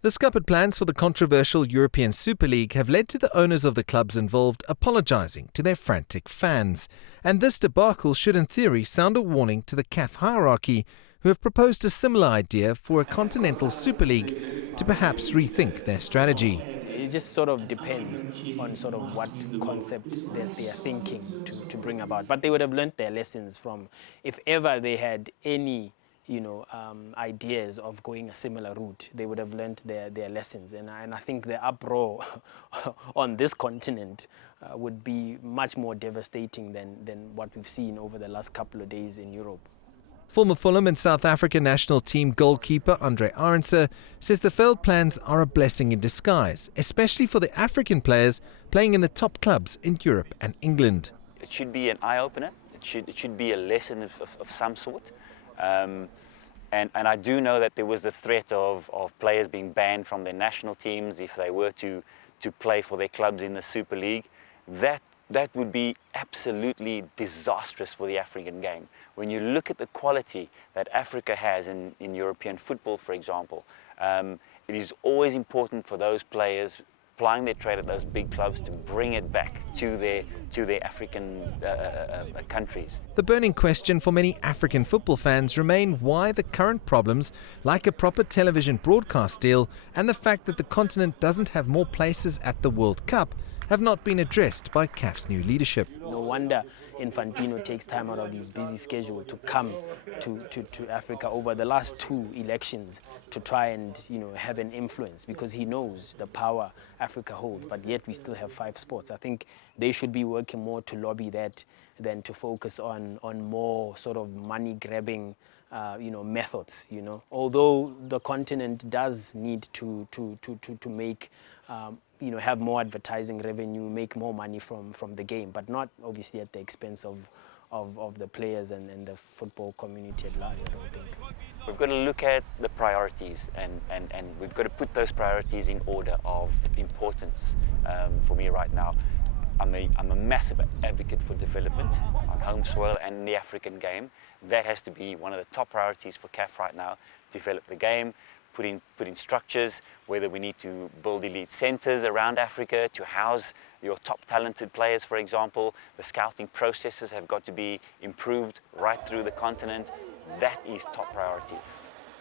The scuppered plans for the controversial European Super League have led to the owners of the clubs involved apologising to their frantic fans. And this debacle should in theory sound a warning to the CAF hierarchy, who have proposed a similar idea for a continental Super League, to perhaps rethink their strategy. It just sort of depends on sort of what concept that they are thinking to bring about. But they would have learnt their lessons from, if ever they had any ideas of going a similar route, they would have learnt their lessons. And I think the uproar on this continent would be much more devastating than what we've seen over the last couple of days in Europe. Former Fulham and South African national team goalkeeper Andre Arendse says the failed plans are a blessing in disguise, especially for the African players playing in the top clubs in Europe and England. It should be an eye-opener. It should be a lesson of some sort. And I do know that there was the threat of players being banned from their national teams if they were to play for their clubs in the Super League. That would be absolutely disastrous for the African game. When you look at the quality that Africa has in European football, for example, it is always important for those players plying their trade at those big clubs to bring it back to their African countries. The burning question for many African football fans remain why the current problems, like a proper television broadcast deal and the fact that the continent doesn't have more places at the World Cup, have not been addressed by CAF's new leadership. No wonder Infantino takes time out of his busy schedule to come to Africa over the last two elections to try and have an influence, because he knows the power Africa holds, but yet we still have 5 sports. I think they should be working more to lobby that than to focus on more sort of money-grabbing methods. Although the continent does need to make have more advertising revenue, make more money from the game, but not obviously at the expense of the players and the football community at large, I don't think. We've got to look at the priorities and we've got to put those priorities in order of importance. For me right now, I'm a massive advocate for development on home soil and in the African game. That has to be one of the top priorities for CAF right now: develop the game, put in structures, whether we need to build elite centers around Africa to house your top talented players, for example. The scouting processes have got to be improved right through the continent. That is top priority.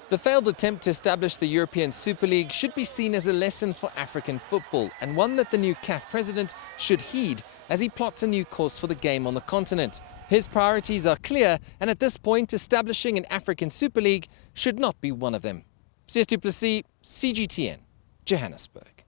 The failed attempt to establish the European Super League should be seen as a lesson for African football, and one that the new CAF president should heed as he plots a new course for the game on the continent. His priorities are clear, and at this point, establishing an African Super League should not be one of them. CS du Plessis, CGTN, Johannesburg.